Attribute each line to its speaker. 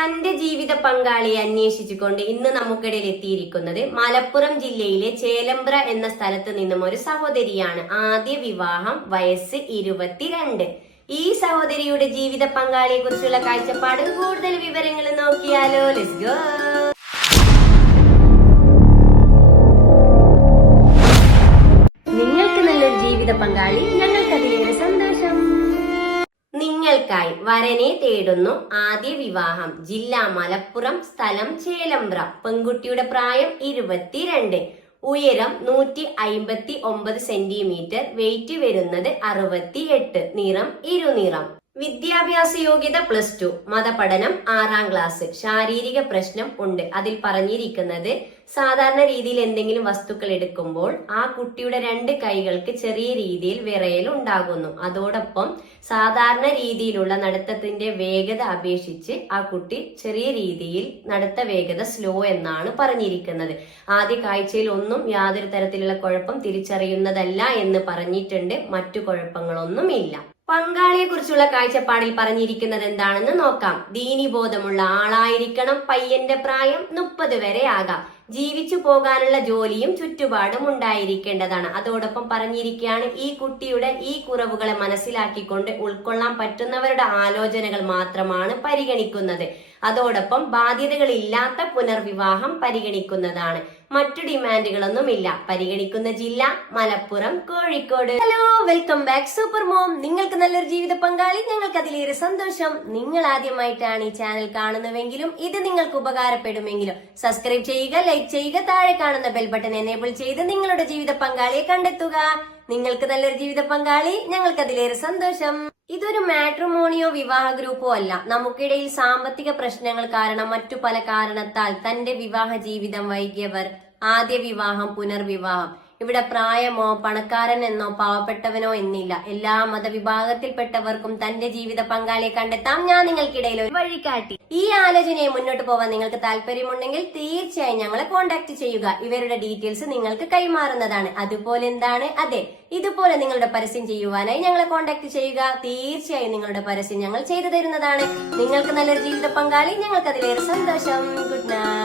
Speaker 1: തന്റെ ജീവിത പങ്കാളിയെ അന്വേഷിച്ചുകൊണ്ട് ഇന്ന് നമുക്കിടയിൽ എത്തിയിരിക്കുന്നത് മലപ്പുറം ജില്ലയിലെ ചേലമ്പ്ര എന്ന സ്ഥലത്ത് നിന്നും ഒരു സഹോദരിയാണ്. ആദ്യ വിവാഹം വയസ്സ് ഇരുപത്തിരണ്ട്. ഈ സഹോദരിയുടെ ജീവിത പങ്കാളിയെ കുറിച്ചുള്ള കാഴ്ചപ്പാട് കൂടുതൽ വിവരങ്ങൾ നോക്കിയാലോ. ലെറ്റ്സ് ഗോ നിങ്ങൾക്ക് നല്ലൊരു ജീവിത പങ്കാളി സന്തോഷം നിങ്ങൾക്കായി വരനെ തേടുന്നു ആദ്യ വിവാഹം. ജില്ല മലപ്പുറം സ്ഥലം ചേലമ്പ്ര. പെൺകുട്ടിയുടെ പ്രായം ഇരുപത്തിരണ്ട്. ഉയരം നൂറ്റി അയിമ്പത്തി ഒമ്പത് സെന്റിമീറ്റർ. വെയിറ്റ് വരുന്നത് അറുപത്തി എട്ട് നിറം ഇരുനിറം. വിദ്യാഭ്യാസ യോഗ്യത പ്ലസ് ടു മതപഠനം ആറാം ക്ലാസ് ശാരീരിക പ്രശ്നം ഉണ്ട്. അതിൽ പറഞ്ഞിരിക്കുന്നത് സാധാരണ രീതിയിൽ എന്തെങ്കിലും വസ്തുക്കൾ എടുക്കുമ്പോൾ ആ കുട്ടിയുടെ രണ്ട് കൈകൾക്ക് ചെറിയ രീതിയിൽ വിറയൽ ഉണ്ടാകുന്നു. അതോടൊപ്പം സാധാരണ രീതിയിലുള്ള നടത്തത്തിന്റെ വേഗത അപേക്ഷിച്ച് ആ കുട്ടി ചെറിയ രീതിയിൽ നടത്ത വേഗത സ്ലോ എന്നാണ് പറഞ്ഞിരിക്കുന്നത്. ആദ്യ കാഴ്ചയിൽ ഒന്നും യാതൊരു തരത്തിലുള്ള കുഴപ്പം തിരിച്ചറിയുന്നതല്ല എന്ന് പറഞ്ഞിട്ടുണ്ട്. മറ്റു കുഴപ്പങ്ങളൊന്നുമില്ല. പങ്കാളിയെ കുറിച്ചുള്ള കാഴ്ചപ്പാടിൽ പറഞ്ഞിരിക്കുന്നത് എന്താണെന്ന് നോക്കാം. ദീനിബോധമുള്ള ആളായിരിക്കണം പയ്യന്റെ പ്രായം മുപ്പത് വരെ ആകാം. ജീവിച്ചു പോകാനുള്ള ജോലിയും ചുറ്റുപാടും ഉണ്ടായിരിക്കേണ്ടതാണ്. അതോടൊപ്പം പറഞ്ഞിരിക്കുകയാണ് ഈ കുട്ടിയുടെ ഈ കുറവുകളെ മനസ്സിലാക്കിക്കൊണ്ട് ഉൾക്കൊള്ളാൻ പറ്റുന്നവരുടെ ആലോചനകൾ മാത്രമാണ് പരിഗണിക്കുന്നത്. അതോടൊപ്പം ബാധ്യതകളില്ലാത്ത പുനർവിവാഹം പരിഗണിക്കുന്നതാണ്. മറ്റു ഡിമാൻഡുകളൊന്നുമില്ല. പരിഗണിക്കുന്ന ജില്ല Malappuram Kozhikode. Hello welcome back super mom നിങ്ങൾക്ക് നല്ലൊരു ജീവിത പങ്കാളി ഞങ്ങൾക്ക് അതിലേറെ സന്തോഷം. നിങ്ങൾ ആദ്യമായിട്ടാണ് ഈ ചാനൽ കാണുന്നുവെങ്കിലും ഇത് നിങ്ങൾക്ക് ഉപകാരപ്പെടുമെങ്കിലും സബ്സ്ക്രൈബ് ചെയ്യുക ലൈക്ക് ചെയ്യുക താഴെ കാണുന്ന ബെൽ ബട്ടൺ എനേബിൾ ചെയ്ത് നിങ്ങളുടെ ജീവിത പങ്കാളിയെ കണ്ടെത്തുക. നിങ്ങൾക്ക് നല്ലൊരു ജീവിത പങ്കാളി ഞങ്ങൾക്ക് അതിലേറെ സന്തോഷം. ഇതൊരു മാട്രിമോണിയോ വിവാഹ ഗ്രൂപ്പോ അല്ല. നമുക്കിടയിൽ സാമ്പത്തിക പ്രശ്നങ്ങൾ കാരണം മറ്റു പല കാരണത്താൽ തന്റെ വിവാഹ ജീവിതം വൈകിയവർ ആദ്യ വിവാഹം പുനർവിവാഹം. ഇവിടെ പ്രായമോ പണക്കാരൻ എന്നോ പാവപ്പെട്ടവനോ എന്നില്ല. എല്ലാ മതവിഭാഗത്തിൽപ്പെട്ടവർക്കും തന്റെ ജീവിത പങ്കാളിയെ കണ്ടെത്താം. ഞാൻ നിങ്ങൾക്കിടയിൽ ഒരു വഴികാട്ടി. ഈ ആലോചനയെ മുന്നോട്ട് പോവാൻ നിങ്ങൾക്ക് താല്പര്യമുണ്ടെങ്കിൽ തീർച്ചയായും ഞങ്ങളെ കോൺടാക്ട് ചെയ്യുക. ഇവരുടെ ഡീറ്റെയിൽസ് നിങ്ങൾക്ക് കൈമാറുന്നതാണ്. അതുപോലെ എന്താണ്? അതെ ഇതുപോലെ നിങ്ങളുടെ പരസ്യം ചെയ്യുവാനായി ഞങ്ങളെ കോൺടാക്ട് ചെയ്യുക. തീർച്ചയായും നിങ്ങളുടെ പരസ്യം ഞങ്ങൾ ചെയ്തു തരുന്നതാണ്. നിങ്ങൾക്ക് നല്ലൊരു ജീവിത പങ്കാളി. ഞങ്ങൾക്ക് അതിലേറെ സന്തോഷം. Good night